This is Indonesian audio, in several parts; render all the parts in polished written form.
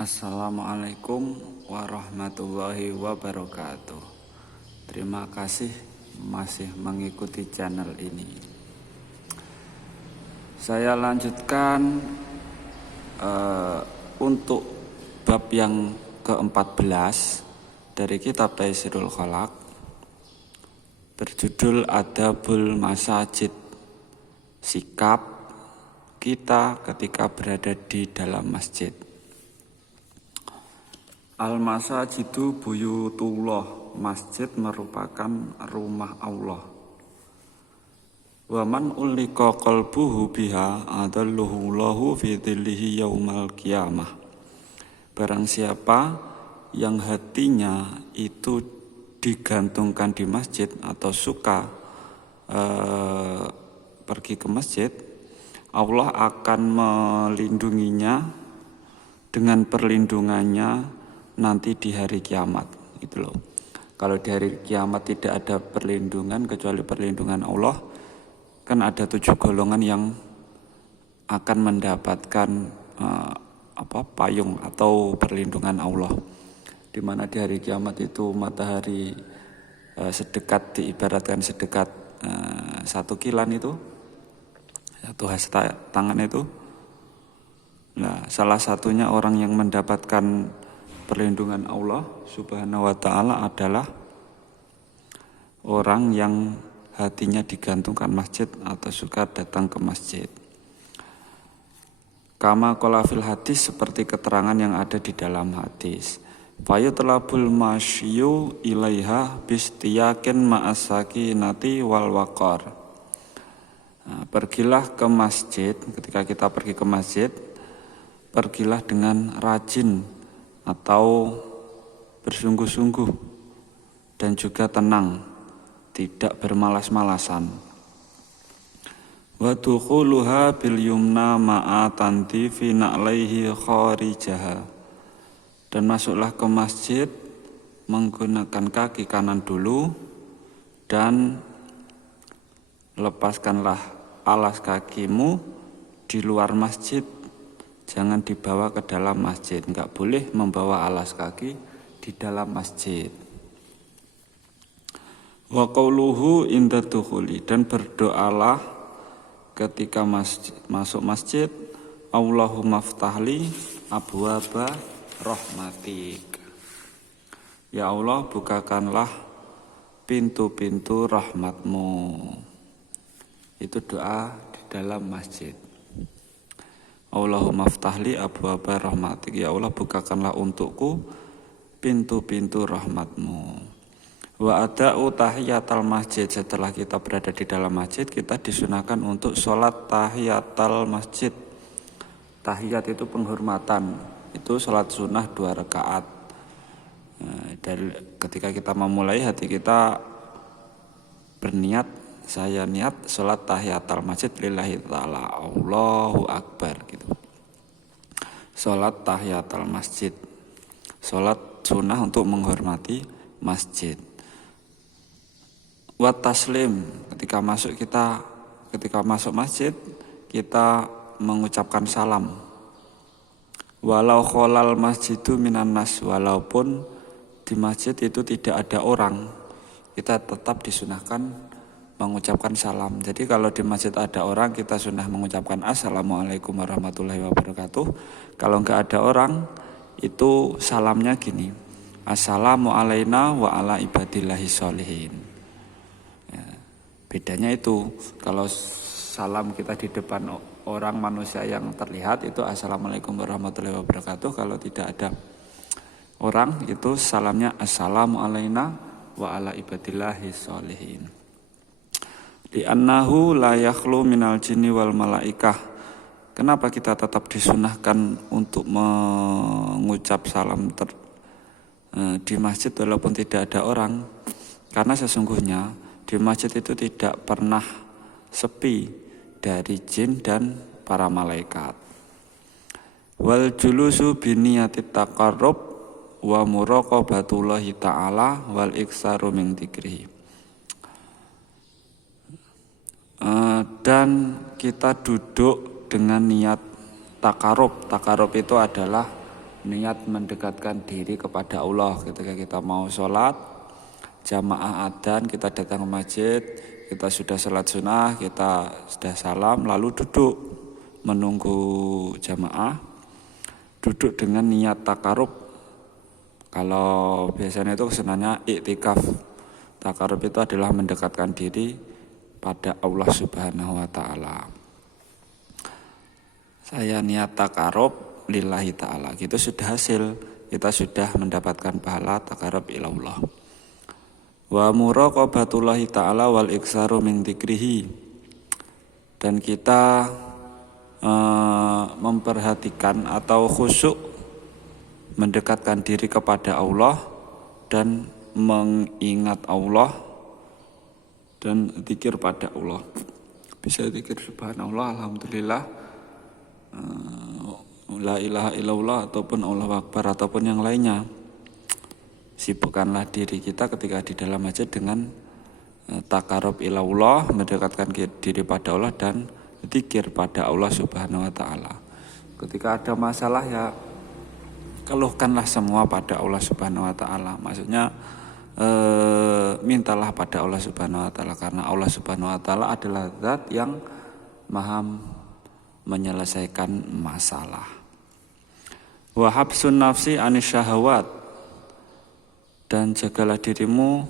Assalamualaikum warahmatullahi wabarakatuh. Terima kasih masih mengikuti channel ini. Saya lanjutkan untuk bab yang ke-14 dari kitab Taisirul Khalaq berjudul Adabul Masajid, sikap kita ketika berada di dalam masjid. Al-masajidu buyutullah, masjid merupakan rumah Allah. Wa man ulika qalbuhu biha adalluhu lahu fi dhillihi yaumal qiyamah. Barang siapa yang hatinya itu digantungkan di masjid atau suka pergi ke masjid, Allah akan melindunginya dengan perlindungannya nanti di hari kiamat, gitu loh. Kalau di hari kiamat tidak ada perlindungan kecuali perlindungan Allah, kan ada 7 golongan yang akan mendapatkan payung atau perlindungan Allah. Di mana di hari kiamat itu matahari sedekat, diibaratkan sedekat 1 kilan itu, 1 hasta tangan itu. Nah, salah satunya orang yang mendapatkan perlindungan Allah Subhanahu wa ta'ala adalah orang yang hatinya digantungkan masjid atau suka datang ke masjid. Kama qala fil hadis, seperti keterangan yang ada di dalam hadis. Fayutlabul masyu ilaiha bistiyakin ma'asakinati wal waqar. Nah, pergilah ke masjid, ketika kita pergi ke masjid, pergilah dengan rajin atau bersungguh-sungguh dan juga tenang, tidak bermalas-malasan. Wa dukhuluha bil yumna ma'a tantifi na'laihi kharijaha. Dan masuklah ke masjid menggunakan kaki kanan dulu dan lepaskanlah alas kakimu di luar masjid. Jangan dibawa ke dalam masjid, enggak boleh membawa alas kaki di dalam masjid. Wa qauluhu inda dukhuli, dan berdoalah ketika masuk masjid, Allahumma ftahli abwaba rahmatik. Ya Allah, bukakanlah pintu-pintu rahmatmu. Itu doa di dalam masjid. Allahumma ftahli abwaba rahmatik, ya Allah, bukakanlah untukku pintu-pintu rahmatmu. Wa ada'u tahiyatal masjid, setelah kita berada di dalam masjid, kita disunahkan untuk sholat tahiyatal masjid. Tahiyat itu penghormatan, itu sholat sunnah 2 rakaat. Dari ketika kita memulai, hati kita berniat, saya niat sholat tahiyatul masjid lillahi ta'ala, Allahu Akbar, gitu. Sholat tahiyatul masjid, sholat sunnah untuk menghormati masjid. Wa taslim, ketika masuk masjid, kita mengucapkan salam. Walau kholal masjidu minan nas, walaupun di masjid itu tidak ada orang, kita tetap disunahkan mengucapkan salam. Jadi kalau di masjid ada orang, kita sunnah mengucapkan Assalamualaikum warahmatullahi wabarakatuh. Kalau enggak ada orang, itu salamnya gini, Assalamu alaina wa ala ibadillahi sholihin. Ya, bedanya itu, kalau salam kita di depan orang manusia yang terlihat, itu Assalamualaikum warahmatullahi wabarakatuh. Kalau tidak ada orang, itu salamnya Assalamu alaina wa ala ibadillahi sholihin. Li'annahu la yakhlu minal jinni wal malaikah. Kenapa kita tetap disunahkan untuk mengucap salam di masjid walaupun tidak ada orang? Karena sesungguhnya di masjid itu tidak pernah sepi dari jin dan para malaikat. Wal julusu biniyatit taqarrub wa muraqabatullahi ta'ala wal iksaru min dzikrihi. Dan kita duduk dengan niat takarub. Takarub itu adalah niat mendekatkan diri kepada Allah. Ketika kita mau sholat jamaah adzan, kita datang ke masjid, kita sudah sholat sunnah, kita sudah salam, lalu duduk menunggu jamaah, duduk dengan niat takarub. Kalau biasanya itu kesenannya iktikaf. Takarub itu adalah mendekatkan diri pada Allah Subhanahu wa Ta'ala. Saya niat takarub lillahi ta'ala, gitu sudah hasil, kita sudah mendapatkan pahala takarub ilallah. Wa muraqabatullahi ta'ala wal iksaru min dzikrihi, dan kita memperhatikan atau khusyuk mendekatkan diri kepada Allah dan mengingat Allah dan zikir pada Allah. Bisa zikir subhanallah, alhamdulillah, la ilaha illallah, ataupun Allahu akbar, ataupun yang lainnya. Sibukkanlah diri kita ketika di dalam masjid dengan takarub ilallah, mendekatkan diri pada Allah dan zikir pada Allah Subhanahu wa Ta'ala. Ketika ada masalah ya keluhkanlah semua pada Allah Subhanahu wa Ta'ala. Maksudnya mintalah pada Allah Subhanahu wa Ta'ala, karena Allah Subhanahu wa Ta'ala adalah zat yang maha menyelesaikan masalah. Wa habsun nafsi anis syahawat, dan jagalah dirimu,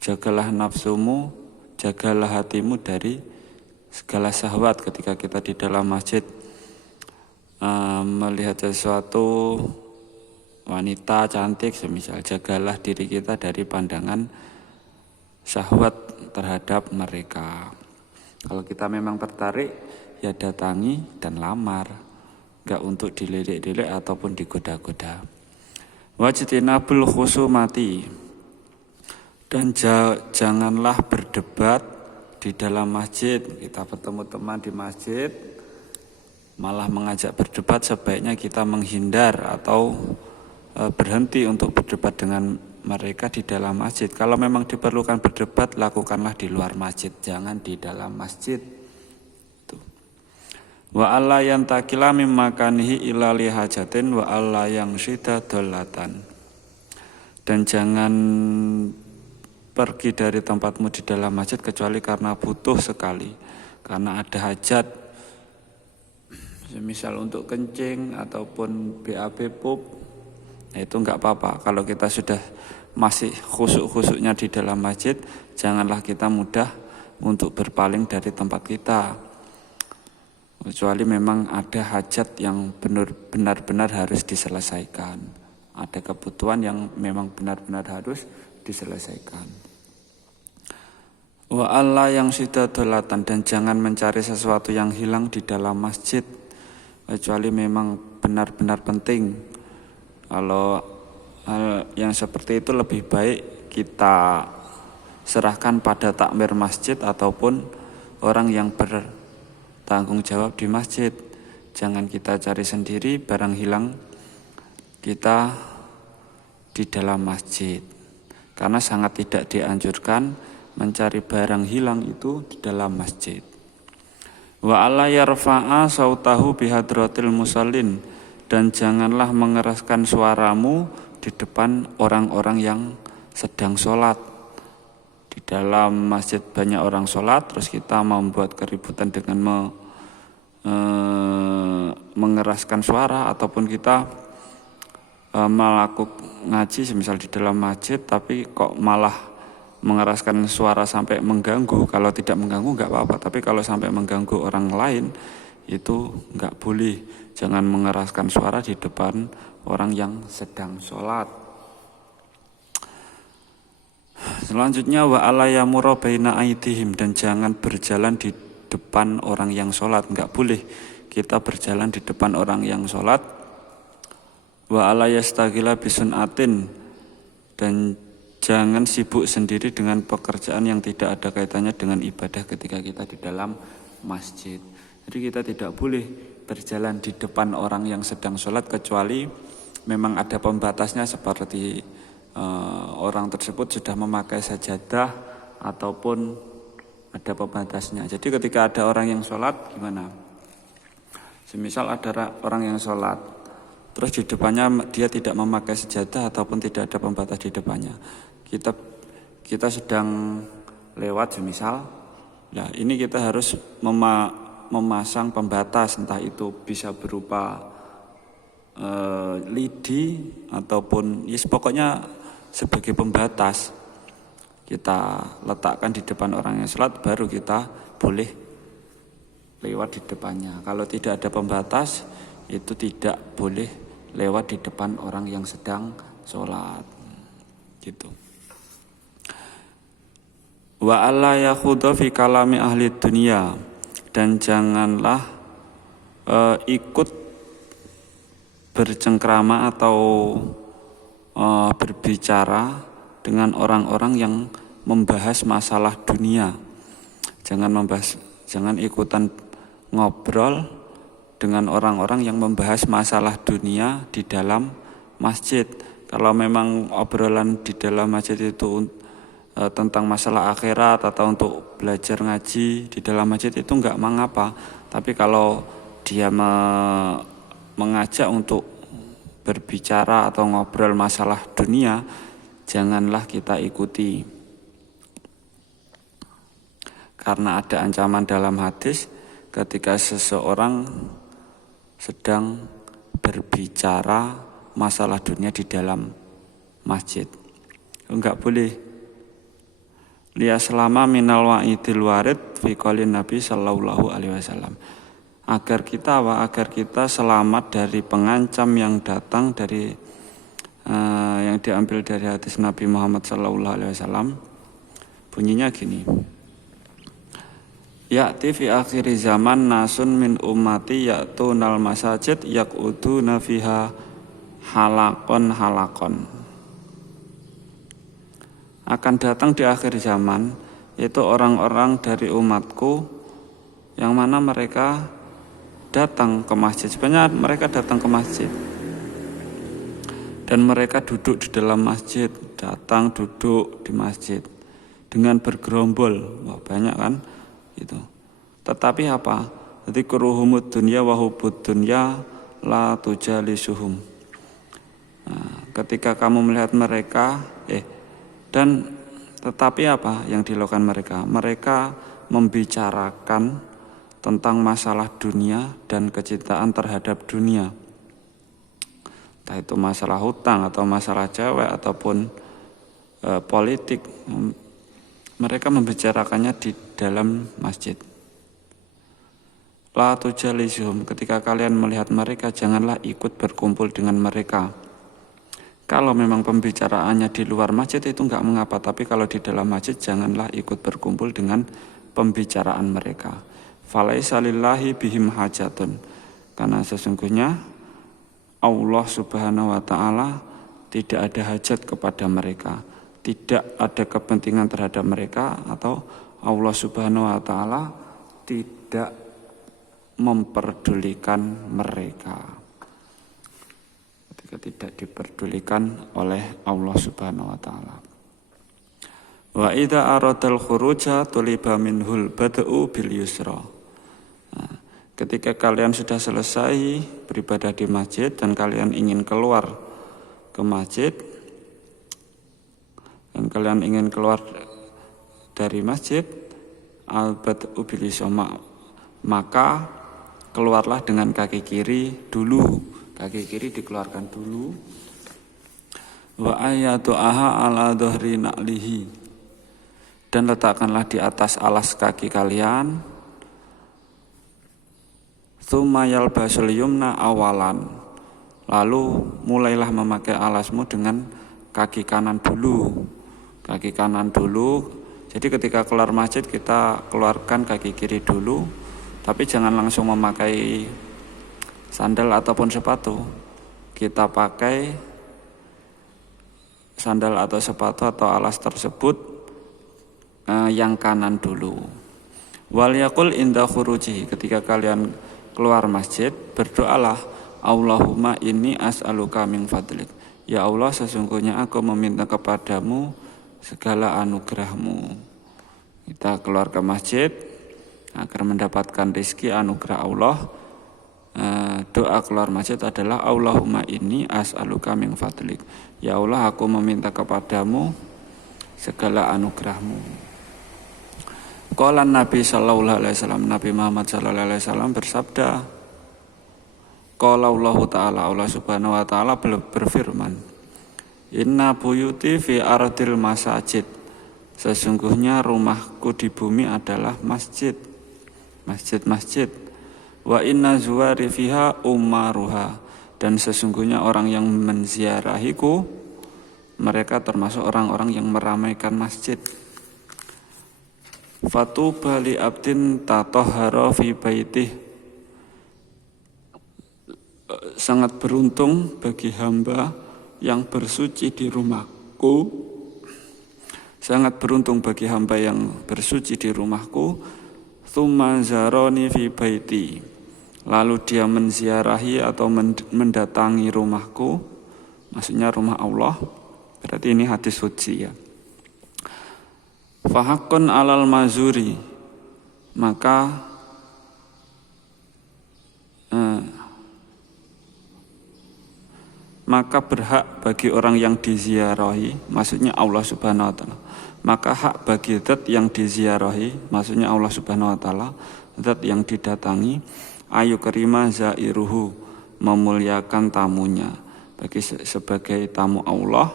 jagalah nafsumu, jagalah hatimu dari segala syahwat. Ketika kita di dalam masjid melihat sesuatu wanita cantik semisal, jagalah diri kita dari pandangan syahwat terhadap mereka. Kalau kita memang tertarik ya datangi dan lamar, enggak untuk dilirik-lirik ataupun digoda-goda. Wajtinabul khusumati, dan janganlah berdebat di dalam masjid. Kita bertemu teman di masjid malah mengajak berdebat, sebaiknya kita menghindar atau berhenti untuk berdebat dengan mereka di dalam masjid. Kalau memang diperlukan berdebat, lakukanlah di luar masjid, jangan di dalam masjid. Wa alla yantakila mim makanihi illa li hajatin wa alla yangsida dolatan, dan jangan pergi dari tempatmu di dalam masjid kecuali karena butuh sekali, karena ada hajat, misal untuk kencing ataupun BAB pup, itu enggak apa-apa. Kalau kita sudah masih khusuk-khusuknya di dalam masjid, janganlah kita mudah untuk berpaling dari tempat kita, kecuali memang ada hajat yang benar-benar harus diselesaikan, ada kebutuhan yang memang benar-benar harus diselesaikan. Wa alla yang sidadolatan, dan jangan mencari sesuatu yang hilang di dalam masjid kecuali memang benar-benar penting. Kalau hal yang seperti itu lebih baik kita serahkan pada takmir masjid ataupun orang yang bertanggung jawab di masjid. Jangan kita cari sendiri barang hilang kita di dalam masjid, karena sangat tidak dianjurkan mencari barang hilang itu di dalam masjid. Wa alla yarfa'a sautahu bihadratil musallin, dan janganlah mengeraskan suaramu di depan orang-orang yang sedang sholat. Di dalam masjid banyak orang sholat, terus kita membuat keributan dengan mengeraskan suara, ataupun kita melakukan ngaji semisal di dalam masjid tapi kok malah mengeraskan suara sampai mengganggu. Kalau tidak mengganggu enggak apa-apa, tapi kalau sampai mengganggu orang lain itu enggak boleh. Jangan mengeraskan suara di depan orang yang sedang sholat. Selanjutnya wa ala yamura baina aidihim, dan jangan berjalan di depan orang yang sholat. Enggak boleh kita berjalan di depan orang yang sholat. Wa ala yastagila bisunatin, dan jangan sibuk sendiri dengan pekerjaan yang tidak ada kaitannya dengan ibadah ketika kita di dalam masjid. Jadi kita tidak boleh berjalan di depan orang yang sedang sholat kecuali memang ada pembatasnya, seperti orang tersebut sudah memakai sajadah ataupun ada pembatasnya. Jadi ketika ada orang yang sholat gimana? Semisal ada orang yang sholat, terus di depannya dia tidak memakai sejadah ataupun tidak ada pembatas di depannya. Kita sedang lewat semisal, nah ini kita harus memasang pembatas, entah itu bisa berupa lidi ataupun pokoknya sebagai pembatas. Kita letakkan di depan orang yang sholat, baru kita boleh lewat di depannya. Kalau tidak ada pembatas, itu tidak boleh lewat di depan orang yang sedang sholat. Gitu. Wa alla yakhudha fi kalami ahli dunia, dan janganlah ikut bercengkrama atau berbicara dengan orang-orang yang membahas masalah dunia. Jangan ikutan ngobrol dengan orang-orang yang membahas masalah dunia di dalam masjid. Kalau memang obrolan di dalam masjid itu tentang masalah akhirat atau untuk belajar ngaji di dalam masjid, itu enggak mengapa. Tapi kalau dia mengajak untuk berbicara atau ngobrol masalah dunia, janganlah kita ikuti. Karena ada ancaman dalam hadis ketika seseorang sedang berbicara masalah dunia di dalam masjid. Enggak boleh. Liya selama minal wa'idil warid fi qaulin Nabi sallallahu alaihi wasallam. Agar kita selamat dari pengancam yang datang dari yang diambil dari hadis Nabi Muhammad sallallahu alaihi wasallam. Bunyinya gini. Ya'ti fi akhir zaman nasun min ummati ya'tunal masajid yaq'uduna fiha halakon. Akan datang di akhir zaman itu orang-orang dari umatku yang mana mereka datang ke masjid. Sebenarnya mereka datang ke masjid dan mereka duduk di dalam masjid, datang duduk di masjid dengan bergerombol. Wah, banyak kan gitu. Tetapi apa? Jadi kuruhumud dunya wa hubud dunya la tujalisuhum. Nah, ketika kamu melihat mereka dan tetapi apa yang dilakukan mereka? Mereka membicarakan tentang masalah dunia dan kecintaan terhadap dunia. Entah itu masalah hutang atau masalah cewek ataupun politik. Mereka membicarakannya di dalam masjid. La tujalisuhum, ketika kalian melihat mereka, janganlah ikut berkumpul dengan mereka. Kalau memang pembicaraannya di luar masjid itu enggak mengapa, tapi kalau di dalam masjid janganlah ikut berkumpul dengan pembicaraan mereka. Falaisa lillahi bihim hajatun, karena sesungguhnya Allah Subhanahu wa taala tidak ada hajat kepada mereka, tidak ada kepentingan terhadap mereka, atau Allah Subhanahu wa taala tidak memperdulikan mereka. Tidak diperdulikan oleh Allah Subhanahu wa taala. Wa idza aradal khuruja tuliba minhul bada'u bil yusra. Nah, ketika kalian sudah selesai beribadah di masjid dan kalian ingin keluar ke masjid dan kalian ingin keluar dari masjid, al bada'u bil yusra, maka keluarlah dengan kaki kiri dulu. Kaki kiri dikeluarkan dulu. Wa ayatu'aha ala dhahri na'lihi, dan letakkanlah di atas alas kaki kalian. Tsumma yalbasul yumna awalan, lalu mulailah memakai alasmu dengan kaki kanan dulu. Kaki kanan dulu. Jadi ketika keluar masjid kita keluarkan kaki kiri dulu, tapi jangan langsung memakai sandal ataupun sepatu. Kita pakai sandal atau sepatu atau alas tersebut yang kanan dulu. Wal yaqul inda khuruji, ketika kalian keluar masjid berdoalah, Allahumma inni as'aluka min fadlik. Ya Allah, sesungguhnya aku meminta kepadamu segala anugerahmu. Kita keluar ke masjid agar mendapatkan rezeki anugerah Allah. doa keluar masjid adalah Allahumma inni as'aluka min fadlik. Ya Allah, aku meminta kepadamu segala anugerahmu. Qala Nabi sallallahu alaihi wasallam, Nabi Muhammad sallallahu alaihi wasallam bersabda, qala Allah taala, Allah Subhanahu wa taala berfirman, inna buyuti fi ardil masajid. Sesungguhnya rumahku di bumi adalah masjid, masjid-masjid. Wa inna zuwari fiha ummaruha. Dan sesungguhnya orang yang menziarahiku, mereka termasuk orang-orang yang meramaikan masjid. Fatuba li abdin tatahhara fi baitih. Sangat beruntung bagi hamba yang bersuci di rumahku. Sangat beruntung bagi hamba yang bersuci di rumahku. Tsumma zaroni fi baiti. Lalu dia menziarahi atau mendatangi rumahku. Maksudnya rumah Allah. Berarti ini hadis suci ya. Fahaqqun alal mazuri. Maka berhak bagi orang yang diziarahi, maksudnya Allah Subhanahu wa taala. Maka hak bagi zat yang diziarahi, maksudnya Allah Subhanahu wa taala, zat yang didatangi, ayu kerima zairuhu, memuliakan tamunya. Bagi sebagai tamu Allah,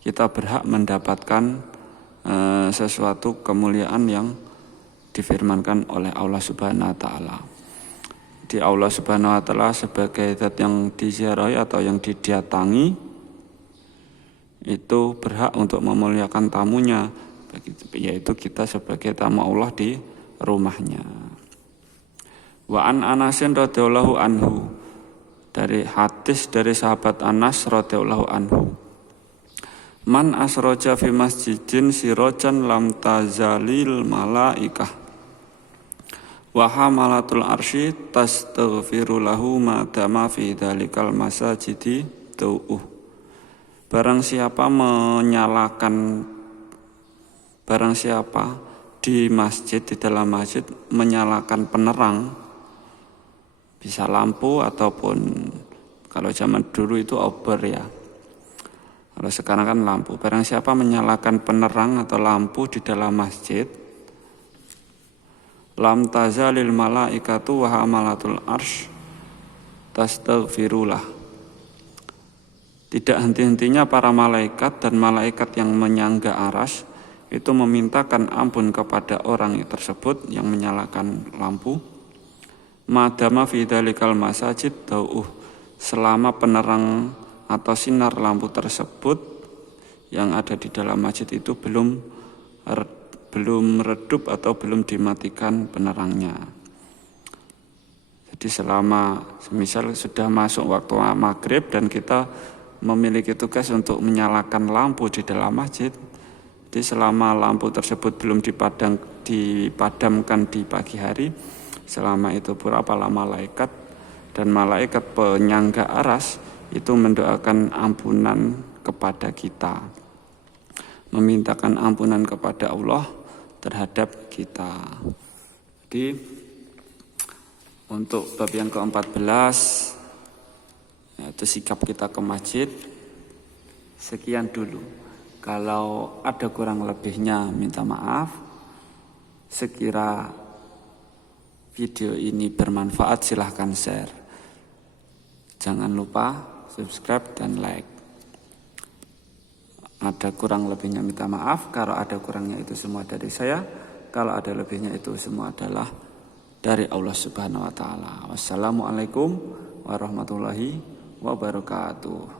kita berhak mendapatkan sesuatu kemuliaan yang difirmankan oleh Allah Subhanahu wa taala. Di Allah Subhanahu wa taala sebagai zat yang diziarahi atau yang didatangi itu berhak untuk memuliakan tamunya, yaitu kita sebagai tamu Allah di rumahnya. Wa an Anasin radhiyallahu anhu, dari hadis dari sahabat Anas radhiyallahu anhu, man asroja fi masjidin sirojan lam tazalil malaikah wa hamalatul arsy tastaghfiru lahu ma dama fi dzalikal masajidi tu'uh. Barang siapa di masjid, di dalam masjid menyalakan penerang, bisa lampu ataupun kalau zaman dulu itu obor ya. Kalau sekarang kan lampu. Barang siapa menyalakan penerang atau lampu di dalam masjid, lam tazalil malaikatu wa hamalatul arsy tastaghfirullah. Tidak henti-hentinya para malaikat dan malaikat yang menyangga arsy itu memintakan ampun kepada orang tersebut yang menyalakan lampu. Madama fi dzalikal masajid dau'uh, selama penerang atau sinar lampu tersebut yang ada di dalam masjid itu belum redup atau belum dimatikan penerangnya. Jadi selama semisal sudah masuk waktu maghrib dan kita memiliki tugas untuk menyalakan lampu di dalam masjid, jadi selama lampu tersebut belum dipadamkan di pagi hari, selama itu pula para malaikat dan malaikat penyangga aras itu mendoakan ampunan kepada kita, memintakan ampunan kepada Allah terhadap kita. Jadi untuk bab yang ke-14 yaitu sikap kita ke masjid, sekian dulu. Kalau ada kurang lebihnya minta maaf. Sekira video ini bermanfaat silahkan share. Jangan lupa subscribe dan like. Ada kurang lebihnya minta maaf. Kalau ada kurangnya itu semua dari saya. Kalau ada lebihnya itu semua adalah dari Allah Subhanahu wa taala. Wassalamualaikum warahmatullahi wabarakatuh.